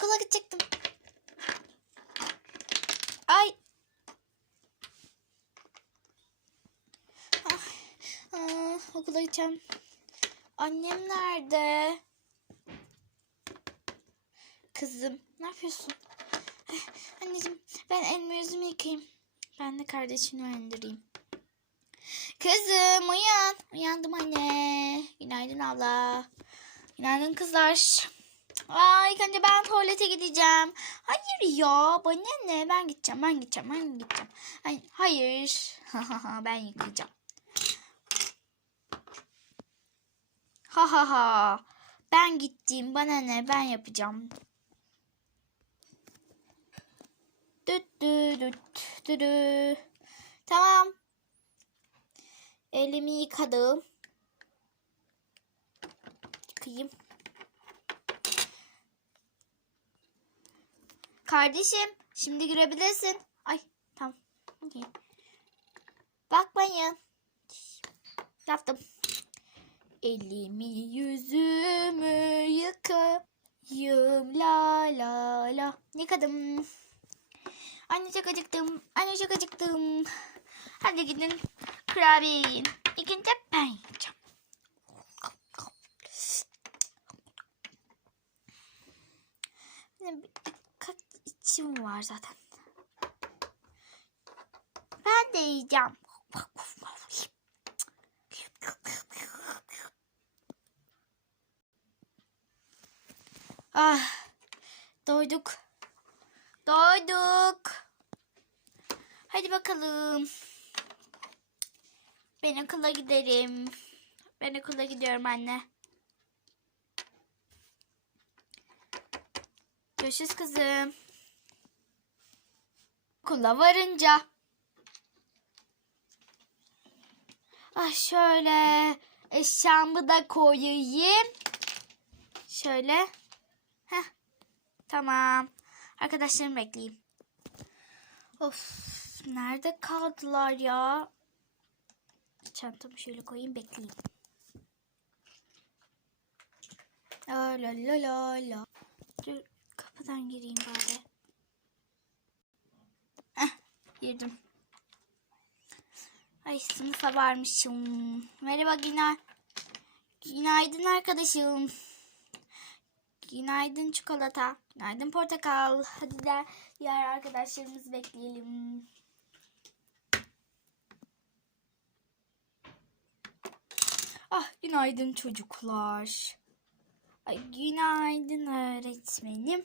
okula gidecektim. Ay. Ah, ah, okula gideceğim. Annem nerede? Kızım ne yapıyorsun? Eh, Anneciğim ben elimi yüzümü yıkayayım. Ben de kardeşini öldüreyim. Kızım uyan. Uyandım anne. Günaydın abla. Günaydın kızlar. Ay ilk önce ben tuvalete gideceğim. Hayır ya bana ne ben gideceğim ben gideceğim ben gideceğim. Ay, hayır ben yıkayacağım. Ha ha ha. Ben gittim bana ne ben yapacağım. Düt düt düt düt düt. Tamam. Elimi yıkadım. Yıkayayım. Kardeşim şimdi girebilirsin. Ay tamam. Okey. Bakmayın. Yaptım. Elimi yüzümü yıkayım la la la. Yıkadım. Anne çok acıktım. Anne çok acıktım. Hadi gidin kurabiye yiyin. İlk önce ben yiyeceğim. İçim var zaten. Ben de yiyeceğim. Ah, doyduk. Doyduk. Hadi bakalım. Ben okula giderim. Ben okula gidiyorum anne. Görüşürüz kızım. Okula varınca. Ah şöyle eşyamı da koyayım. Şöyle. Heh. Tamam. Arkadaşlarımı bekleyeyim. Of. Nerede kaldılar ya? Çantamı şöyle koyayım bekleyeyim. La la la la. Dur kapıdan gireyim bari. Girdim. Ay sınıfa varmışım. Merhaba Güna. Günaydın arkadaşım. Günaydın çikolata. Günaydın portakal. Hadi de diğer arkadaşlarımızı bekleyelim. Ah günaydın çocuklar. Ay günaydın öğretmenim.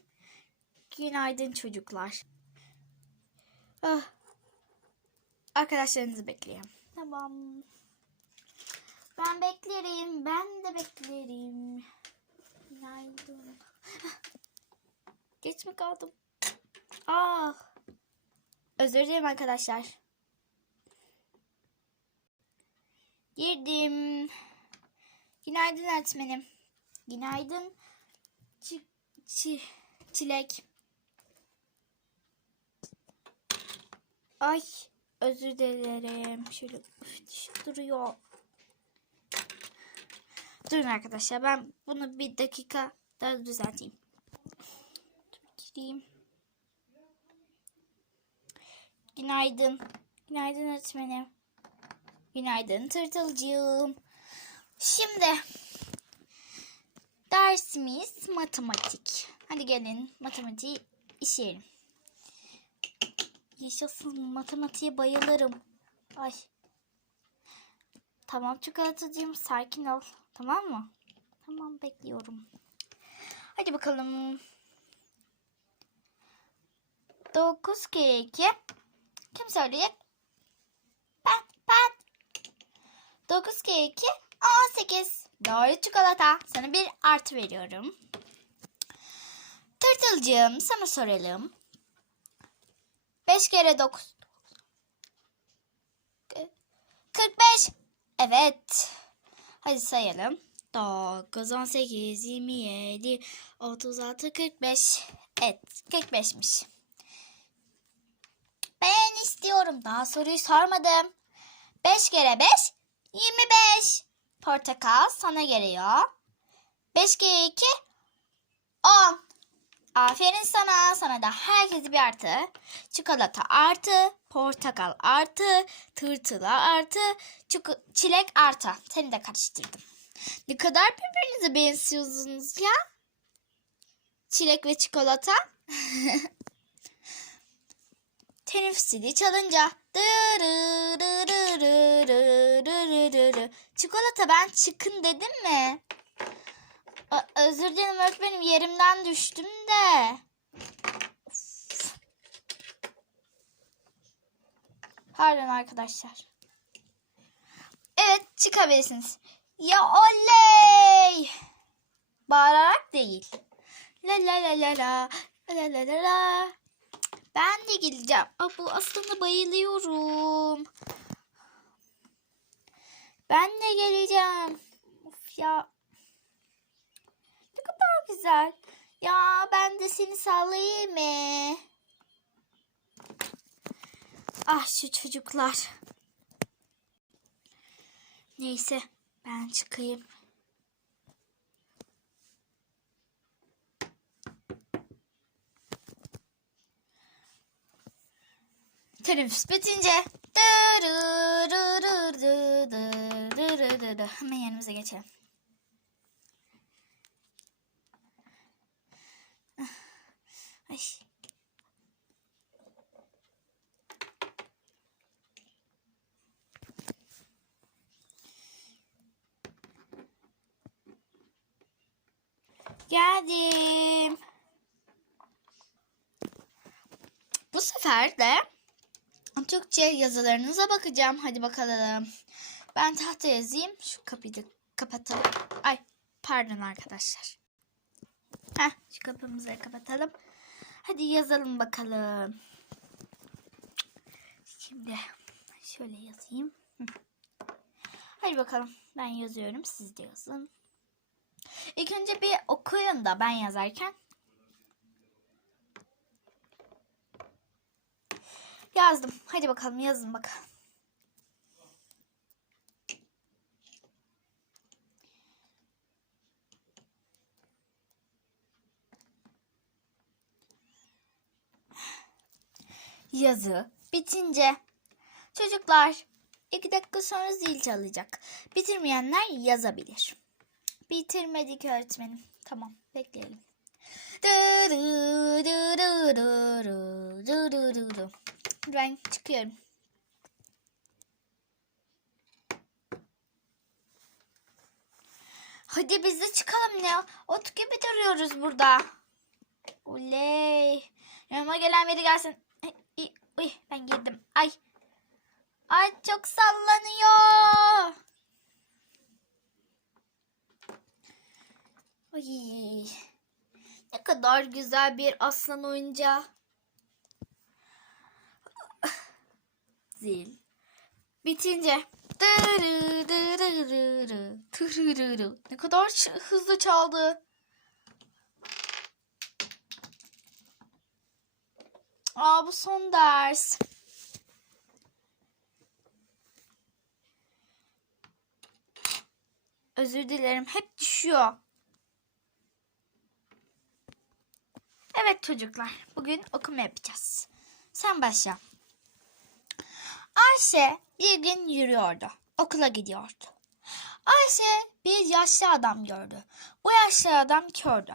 Günaydın çocuklar. Ah. Arkadaşlarınızı bekleyin. Tamam. Ben beklerim. Ben de beklerim. Günaydın. Geç mi kaldım? Ah. Özür dilerim arkadaşlar. Girdim. Günaydın öğretmenim. Günaydın. Çi, çi, çilek. Ay özür dilerim. Şöyle duruyor. Durun arkadaşlar ben bunu bir dakika daha düzelteyim. Gireyim. Günaydın. Günaydın öğretmenim. Günaydın tırtılcığım. Şimdi dersimiz matematik. Hadi gelin matematiği işleyelim. Yaşasın matematiğe bayılırım. Ay. Tamam çikolatacığım sakin ol. Tamam mı? Tamam bekliyorum. Hadi bakalım. 9 kere 2. Kim söyleyecek? Ben, ben. 9 kere 2, 18. Doğru çikolata. Sana bir artı veriyorum. Tırtılcığım sana soralım. 5 kere 9. 45. Evet. Hadi sayalım. 9, 18, 27, 36, 45. Evet 45'miş. Ben istiyorum. Daha soruyu sormadım. 5 kere 5, 25. Portakal sana geliyor. 5 kere 2, 10. Aferin sana. Sana da herkese bir artı. Çikolata artı. Portakal artı. Tırtıla artı. çilek artı. Seni de karıştırdım. Ne kadar birbirinize benziyorsunuz ya. Çilek ve çikolata. Teneffüs zili çalınca. Çikolata ben çıkın dedim mi? özür dilerim öğretmenim yerimden düştüm de. Of. Pardon arkadaşlar. Evet çıkabilirsiniz. Ya oley! Bağırarak değil. La la la la la. La la la la. Ben de geleceğim. Aa, ah, bu aslında bayılıyorum. Ben de geleceğim. Of ya kadar güzel. Ya ben de seni sallayayım mı? Ah şu çocuklar. Neyse ben çıkayım. Teneffüs bitince hemen yanımıza geçelim. Ay. Geldim. Bu sefer de Türkçe yazılarınıza bakacağım. Hadi bakalım. Ben tahta yazayım. Şu kapıyı da kapatalım. Ay pardon arkadaşlar. Heh, şu kapımızı kapatalım. Hadi yazalım bakalım. Şimdi şöyle yazayım. Hadi bakalım. Ben yazıyorum. Siz de yazın. İlk önce bir okuyun da ben yazarken. Yazdım. Hadi bakalım yazın bakalım. Yazı bitince çocuklar iki dakika sonra zil çalacak. Bitirmeyenler yazabilir. Bitirmedik öğretmenim. Tamam bekleyelim. Ben çıkıyorum. Hadi biz de çıkalım ya. Ot gibi duruyoruz burada. Oley. Yanıma gelen biri gelsin. Uy, ben girdim. Ay. Ay çok sallanıyor. Ay. Ne kadar güzel bir aslan oyuncağı. Zil. Bitince. Ne kadar hızlı çaldı. Aa bu son ders. Özür dilerim. Hep düşüyor. Evet çocuklar. Bugün okuma yapacağız. Sen başla. Ayşe bir gün yürüyordu. Okula gidiyordu. Ayşe bir yaşlı adam gördü. Bu yaşlı adam kördü.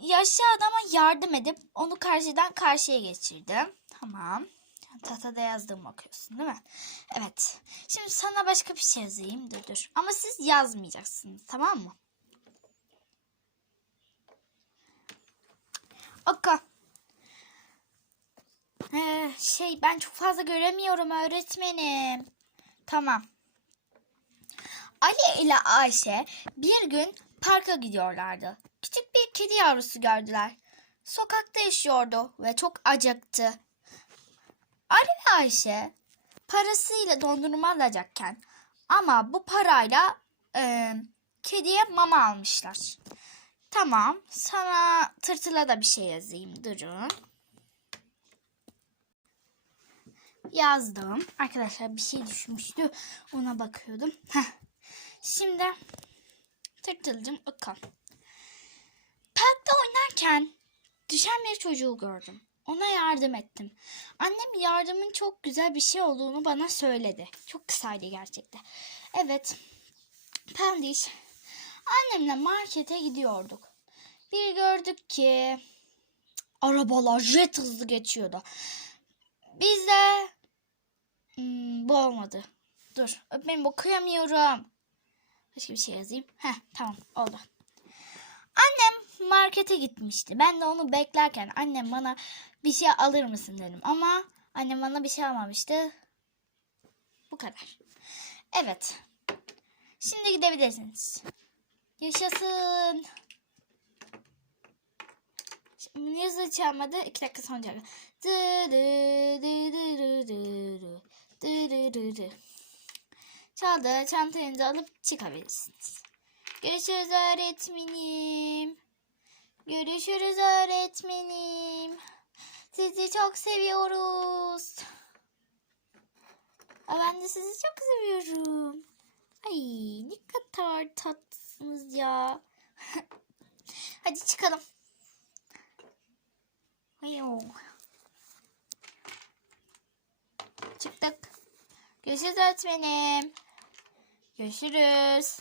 Yaşlı adama yardım edip onu karşıdan karşıya geçirdi. Tamam. Tahtada yazdığımı okuyorsun değil mi? Evet. Şimdi sana başka bir şey yazayım. Dur dur. Ama siz yazmayacaksınız tamam mı? Oku. Ee, şey ben çok fazla göremiyorum öğretmenim. Tamam. Ali ile Ayşe bir gün parka gidiyorlardı. Kedi yavrusu gördüler. Sokakta yaşıyordu ve çok acıktı. Ali ve Ayşe parasıyla dondurma alacakken ama bu parayla e, kediye mama almışlar. Tamam sana tırtıla da bir şey yazayım durun. Yazdım. Arkadaşlar bir şey düşmüştü. Ona bakıyordum. Heh. Şimdi tırtılcım oku. Parkta oynarken düşen bir çocuğu gördüm. Ona yardım ettim. Annem yardımın çok güzel bir şey olduğunu bana söyledi. Çok kısaydı gerçekten. Evet. Pendiş. Annemle markete gidiyorduk. Bir gördük ki arabalar jet hızlı geçiyordu. Biz de Hmm, bu olmadı. Dur. Ben okuyamıyorum. Başka bir şey yazayım. Heh tamam oldu. Annem markete gitmişti. Ben de onu beklerken annem bana bir şey alır mısın dedim. Ama annem bana bir şey almamıştı. Bu kadar. Evet. Şimdi gidebilirsiniz. Yaşasın. Yazı çalmadı. İki dakika sonra çaldı. Dı dı dı dı dı dı dı. Dı dı dı dı. Çaldı. Çantanızı alıp çıkabilirsiniz. Görüşürüz öğretmenim. Görüşürüz öğretmenim. Sizi çok seviyoruz. Aa, ben de sizi çok seviyorum. Ay ne kadar tatlısınız ya. Hadi çıkalım. Ayo. Çıktık. Görüşürüz öğretmenim. Görüşürüz.